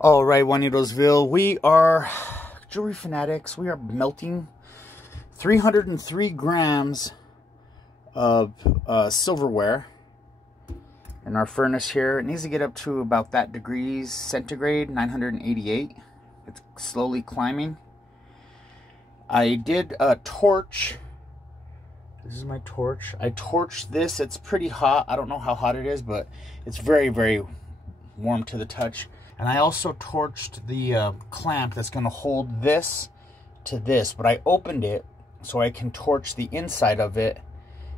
All right, Juanitosville, we are jewelry fanatics. We are melting 303 grams of silverware in our furnace here. It needs to get up to about that degrees centigrade, 988. It's slowly climbing. I did a torch. This is my torch. I torched this. It's pretty hot. I don't know how hot it is, but it's very, very warm to the touch. And I also torched the clamp that's going to hold this to this. But I opened it so I can torch the inside of it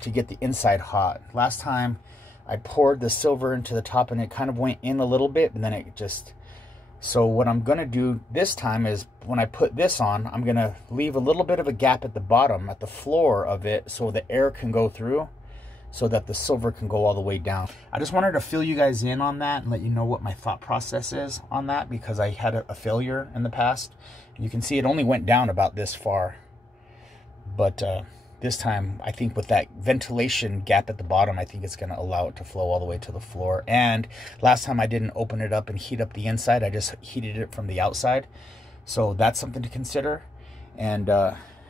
to get the inside hot. Last time I poured the silver into the top and it kind of went in a little bit. And then it just... So what I'm going to do this time is when I put this on, I'm going to leave a little bit of a gap at the bottom, at the floor of it, so the air can go through, so that the silver can go all the way down. I just wanted to fill you guys in on that and let you know what my thought process is on that, because I had a failure in the past. You can see it only went down about this far. But this time, I think with that ventilation gap at the bottom, I think it's going to allow it to flow all the way to the floor. And last time I didn't open it up and heat up the inside. I just heated it from the outside. So that's something to consider. And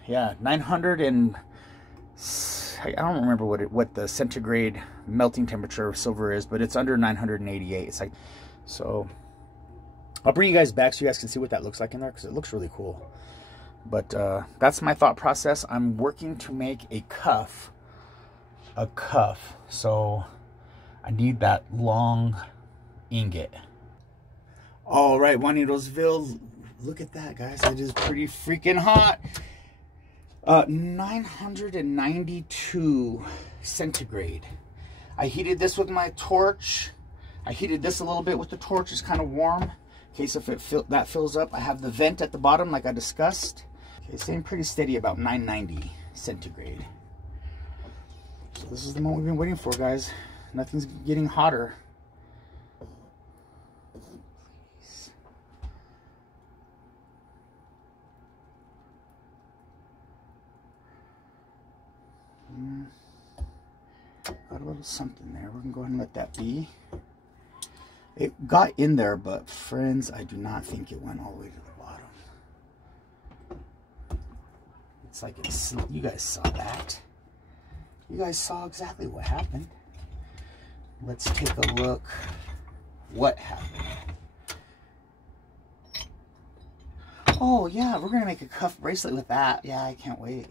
yeah, 900 and... I don't remember what the centigrade melting temperature of silver is, but it's under 988. It's like, so I'll bring you guys back so you guys can see what that looks like in there, because it looks really cool. But that's my thought process. I'm working to make a cuff. So I need that long ingot. All right, Juanitosville, look at that, guys. It is pretty freaking hot. 992 centigrade. I heated this with my torch. I heated this a little bit with the torch. It's kind of warm. In case if that fills up, I have the vent at the bottom like I discussed. Okay, staying pretty steady about 990 centigrade. So this is the moment we've been waiting for, guys. Nothing's getting hotter. Got a little something there. We're gonna go ahead and let that be. It got in there, but friends, I do not think it went all the way to the bottom. It's like it's, you guys saw that. You guys saw exactly what happened. Let's take a look what happened. Oh yeah, we're gonna make a cuff bracelet with that. Yeah, I can't wait.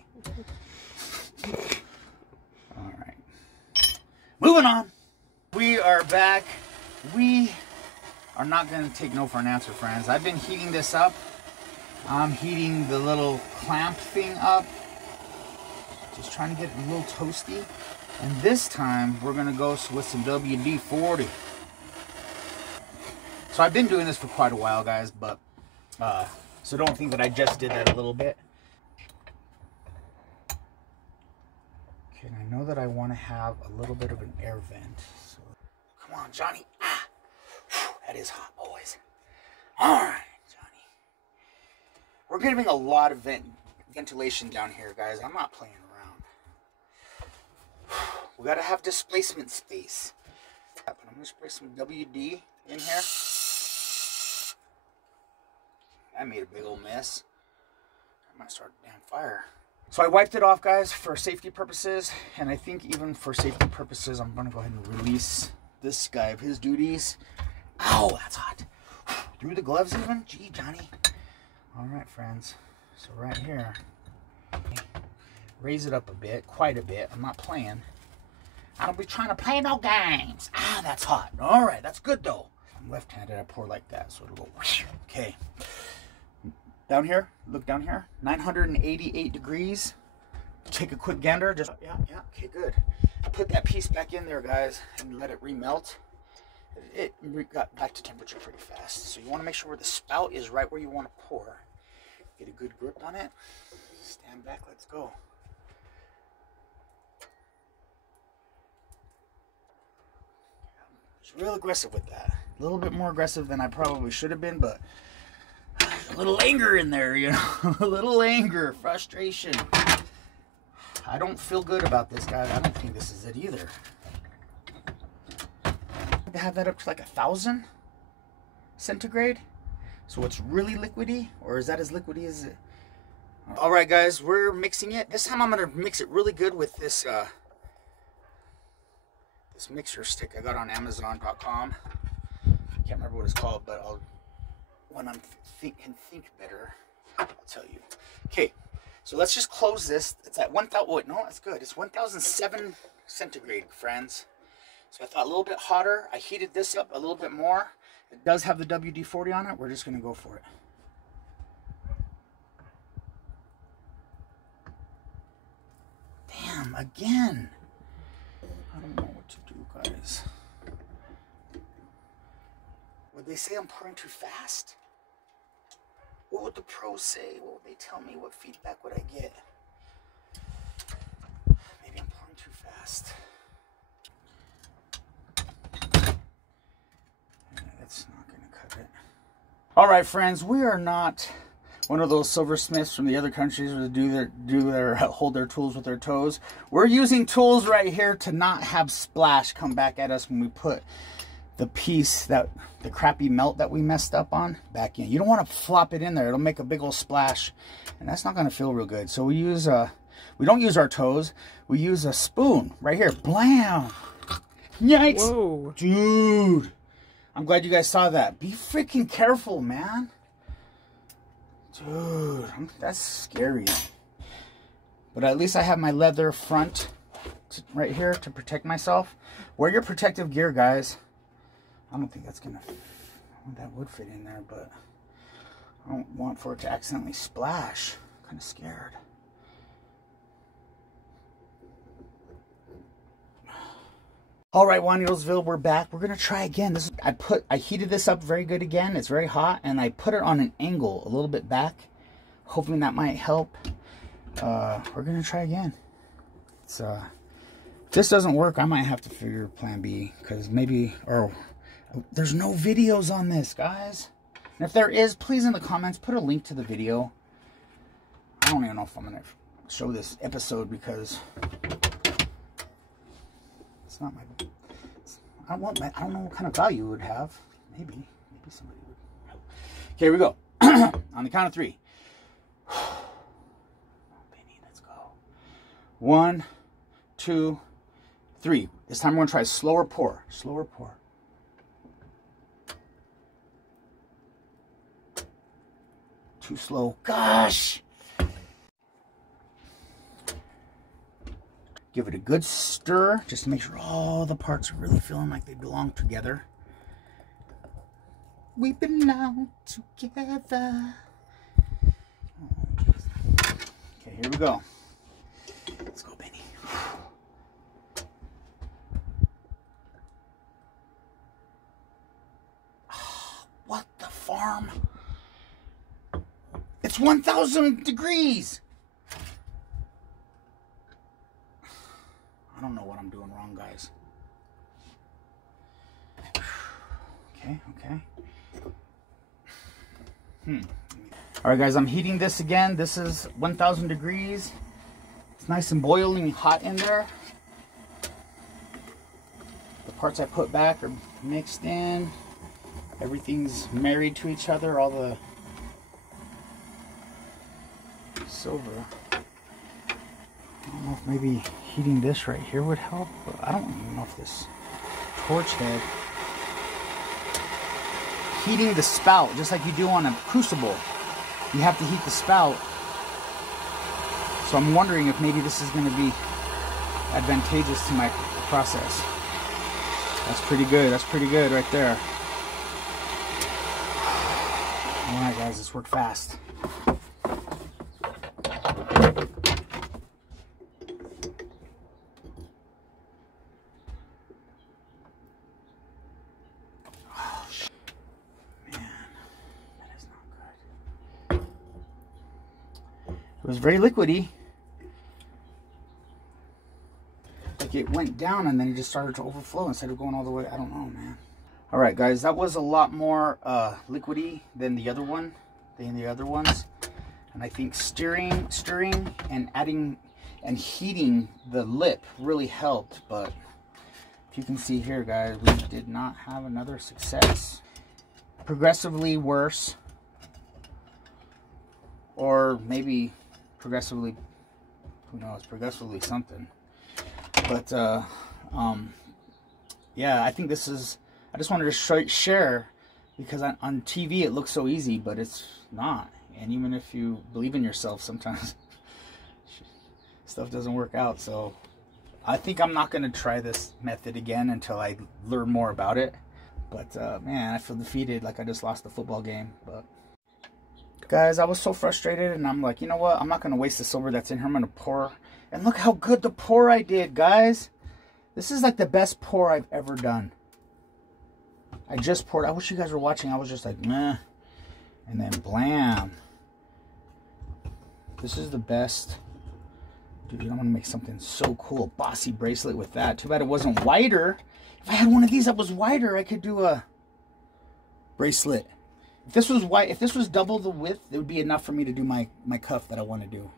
All right, moving on. We are back. We are not going to take no for an answer, friends. I've been heating this up. I'm heating the little clamp thing up. Just trying to get it a little toasty. And this time, we're going to go with some WD-40. So I've been doing this for quite a while, guys, but so don't think that I just did that a little bit. Okay, and I know that I want to have a little bit of an air vent. So, come on, Johnny. Ah, whew, that is hot, boys. All right, Johnny. We're getting a lot of ventilation down here, guys. I'm not playing around. We got to have displacement space. I'm going to spray some WD in here. I made a big old mess. I might start a damn fire. So I wiped it off, guys, for safety purposes. And I think even for safety purposes, I'm going to go ahead and release this guy of his duties. Ow, that's hot. Through the gloves even? Gee, Johnny. All right, friends. So right here. Raise it up a bit, quite a bit. I'm not playing. I don't be trying to play no games. Ah, that's hot. All right, that's good, though. I'm left-handed. I pour like that, so it'll go. Okay. Down here, look down here, 988 degrees. Take a quick gander, just, yeah, okay, good. Put that piece back in there, guys, and let it remelt. It got back to temperature pretty fast. So you want to make sure the spout is right where you want to pour. Get a good grip on it. Stand back, let's go. I was real aggressive with that. A little bit more aggressive than I probably should have been, but a little anger in there, you know, a little anger, frustration. I don't feel good about this, guys. I don't think this is it either. to have that up to like 1,000 centigrade. So it's really liquidy, or is that as liquidy as it? All right, guys, we're mixing it. This time I'm gonna mix it really good with this this mixer stick I got on Amazon.com. I can't remember what it's called, but when I can think better, I'll tell you. Okay, so let's just close this. It's at 1,000. Oh, no, that's good. It's 1,007 centigrade, friends. So I thought a little bit hotter. I heated this up a little bit more. It does have the WD-40 on it. We're just gonna go for it. Damn, again. I don't know what to do, guys. Would they say I'm pouring too fast? What would the pros say? What would they tell me? What feedback would I get? Maybe I'm pouring too fast. That's not going to cut it. All right, friends, we are not one of those silversmiths from the other countries who hold their tools with their toes. We're using tools right here to not have splash come back at us when we put the piece, the crappy melt that we messed up on, back in. You don't want to flop it in there. It'll make a big old splash, and that's not going to feel real good. So we don't use our toes. We use a spoon right here. Blam! Yikes! Whoa. Dude! I'm glad you guys saw that. Be freaking careful, man. Dude, that's scary. But at least I have my leather front right here to protect myself. Wear your protective gear, guys. I don't think that's gonna, that would fit in there, but I don't want for it to accidentally splash. I'm kind of scared. All right, Juanitosville, we're back. We're gonna try again. I heated this up very good again. It's very hot, and I put it on an angle a little bit back, hoping that might help. We're gonna try again. If this doesn't work, I might have to figure plan B, because maybe, or there's no videos on this, guys. And if there is, please in the comments put a link to the video. I don't even know if I'm gonna show this episode because it's not my. I don't know what kind of value it would have. Maybe somebody would help. Okay, here we go. On the count of 3. Oh, baby, let's go. 1, 2, 3. This time we're gonna try slower pour. Slower pour. Too slow. Gosh. Give it a good stir just to make sure all the parts are really feeling like they belong together. We belong together. Okay, here we go. Let's go, Benny. What the farm? It's 1,000 degrees. I don't know what I'm doing wrong, guys. Okay. All right, guys, I'm heating this again. This is 1,000 degrees. It's nice and boiling hot in there. The parts I put back are mixed in. Everything's married to each other. All the silver. I don't know if maybe heating this right here would help, but I don't even know if this torch head. Heating the spout, just like you do on a crucible. You have to heat the spout. So I'm wondering if maybe this is going to be advantageous to my process. That's pretty good. That's pretty good right there. Alright, guys, let's work fast. It was very liquidy. Like it went down and then it just started to overflow instead of going all the way. I don't know, man. All right, guys, that was a lot more liquidy than the other ones. And I think stirring and adding and heating the lip really helped. But if you can see here, guys, we did not have another success. Progressively worse, or maybe progressively, who knows, progressively something. But yeah, I think this is, I just wanted to share, because on TV it looks so easy, but it's not. And even if you believe in yourself, sometimes stuff doesn't work out. So I think I'm not going to try this method again until I learn more about it. But man, I feel defeated, like I just lost the football game. But guys, I was so frustrated, and I'm like, you know what? I'm not going to waste the silver that's in here. I'm going to pour. And look how good the pour I did, guys. This is like the best pour I've ever done. I just poured. I wish you guys were watching. I was just like, meh. And then blam. This is the best. Dude, I'm going to make something so cool. Bossy bracelet with that. Too bad it wasn't wider. If I had one of these that was wider, I could do a bracelet. If this was white, if this was double the width, it would be enough for me to do my cuff that I want to do.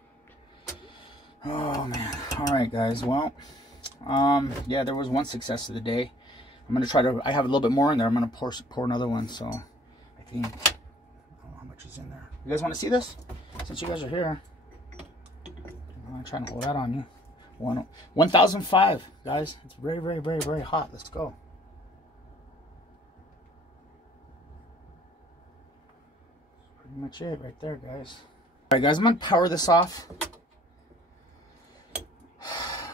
Oh man. All right, guys. Well, yeah, there was one success of the day. I'm gonna try to. I have a little bit more in there. I'm gonna pour another one. So I think, I don't know how much is in there. You guys want to see this? Since you guys are here, I'm trying to hold that on you. 1005, guys. It's very, very, very, very hot. Let's go. That's pretty much it right there, guys. All right, guys. I'm gonna power this off.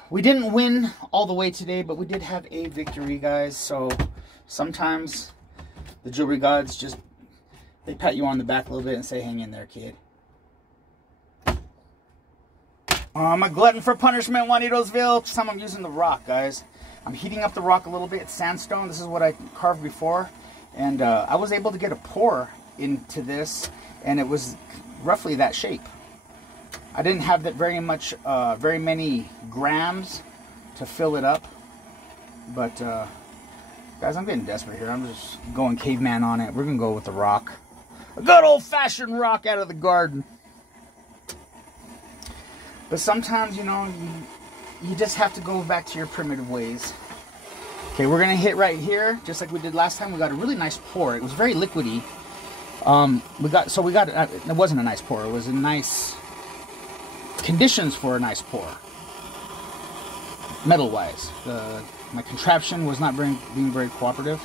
We didn't win all the way today, but we did have a victory, guys. So sometimes the jewelry gods just, they pat you on the back a little bit and say, hang in there, kid. I'm a glutton for punishment, Juanitosville. This time I'm using the rock, guys. I'm heating up the rock a little bit. It's sandstone. This is what I carved before. And I was able to get a pour into this, and it was roughly that shape. I didn't have that very many grams to fill it up. But, guys, I'm getting desperate here. I'm just going caveman on it. We're going to go with the rock. A good old-fashioned rock out of the garden. But sometimes, you know, you just have to go back to your primitive ways. Okay, we're going to hit right here, just like we did last time. We got a really nice pour. It was very liquidy. It wasn't a nice pour. It was a nice conditions for a nice pour. Metal-wise. My contraption was not being very cooperative.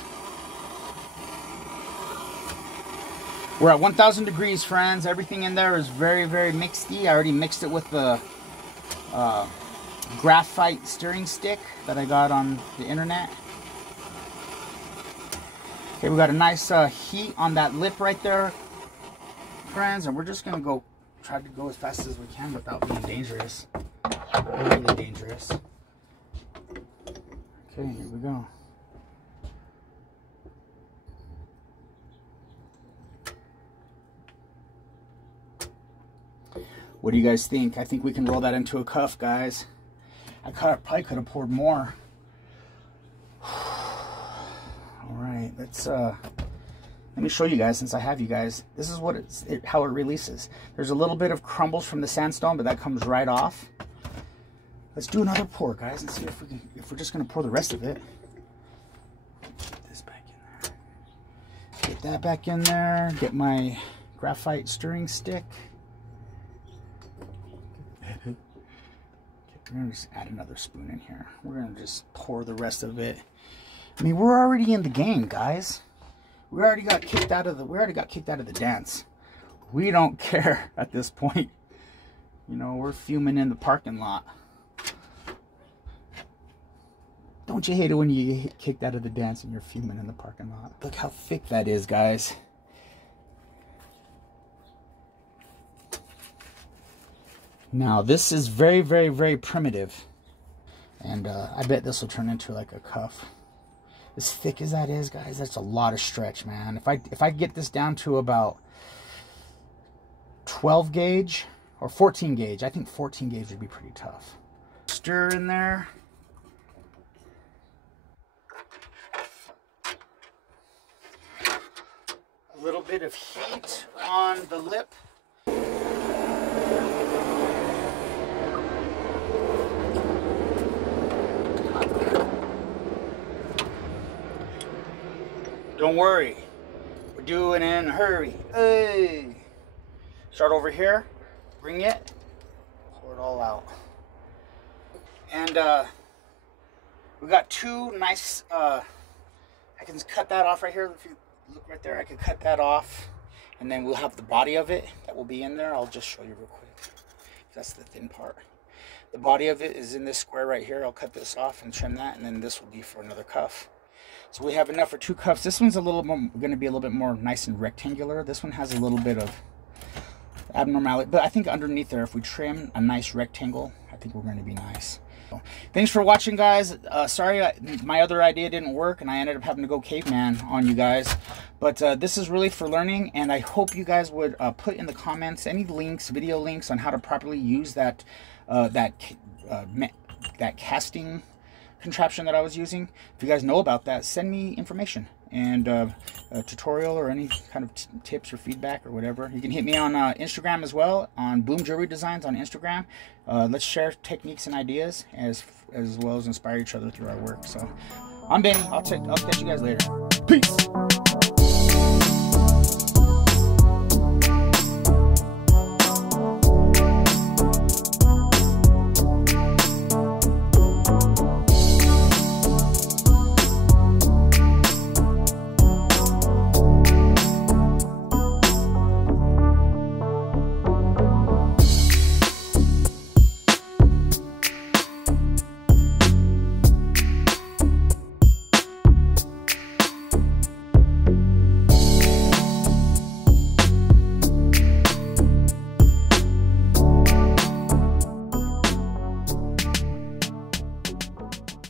We're at 1,000 degrees, friends. Everything in there is very, very mixedy. I already mixed it with the graphite steering stick that I got on the internet. Okay, we got a nice heat on that lip right there, friends, and we're just gonna try to go as fast as we can without being dangerous. Really dangerous. Okay, here we go. What do you guys think? I think we can roll that into a cuff, guys. I probably could have poured more. All right, let me show you guys, since I have you guys. This is what how it releases. There's a little bit of crumbles from the sandstone, but that comes right off. Let's do another pour, guys, and see if we're just gonna pour the rest of it. Get this back in there. Get that back in there. Get my graphite stirring stick. We're gonna just add another spoon in here. We're gonna just pour the rest of it. I mean, we're already in the game, guys. We already got kicked out of the dance. We don't care at this point. You know, we're fuming in the parking lot. Don't you hate it when you get kicked out of the dance and you're fuming in the parking lot? Look how thick that is, guys. Now, this is very, very, very primitive. And I bet this will turn into like a cuff. As thick as that is, guys, that's a lot of stretch, man. If I get this down to about 12 gauge or 14 gauge, I think 14 gauge would be pretty tough. Stir in there. A little bit of heat on the lip. Don't worry, we're doing it in a hurry. Hey. Start over here, bring it, pour it all out. And we got two nice, I can cut that off right here. If you look right there, I can cut that off. And then we'll have the body of it that will be in there. I'll just show you real quick. That's the thin part. The body of it is in this square right here. I'll cut this off and trim that, and then this will be for another cuff. So we have enough for two cuffs. This one's a little more, going to be a little bit more nice and rectangular. This one has a little bit of abnormality, but I think underneath there, if we trim a nice rectangle, I think we're going to be nice. Thanks for watching, guys. Sorry my other idea didn't work and I ended up having to go caveman on you guys, but this is really for learning, and I hope you guys would put in the comments any links, video links on how to properly use that that casting contraption that I was using. If you guys know about that, send me information and a tutorial or any kind of tips or feedback or whatever. You can hit me on Instagram as well, on boomjewelrydesigns on Instagram. Let's share techniques and ideas as well as inspire each other through our work. So I'm Benny. I'll catch you guys later. Peace.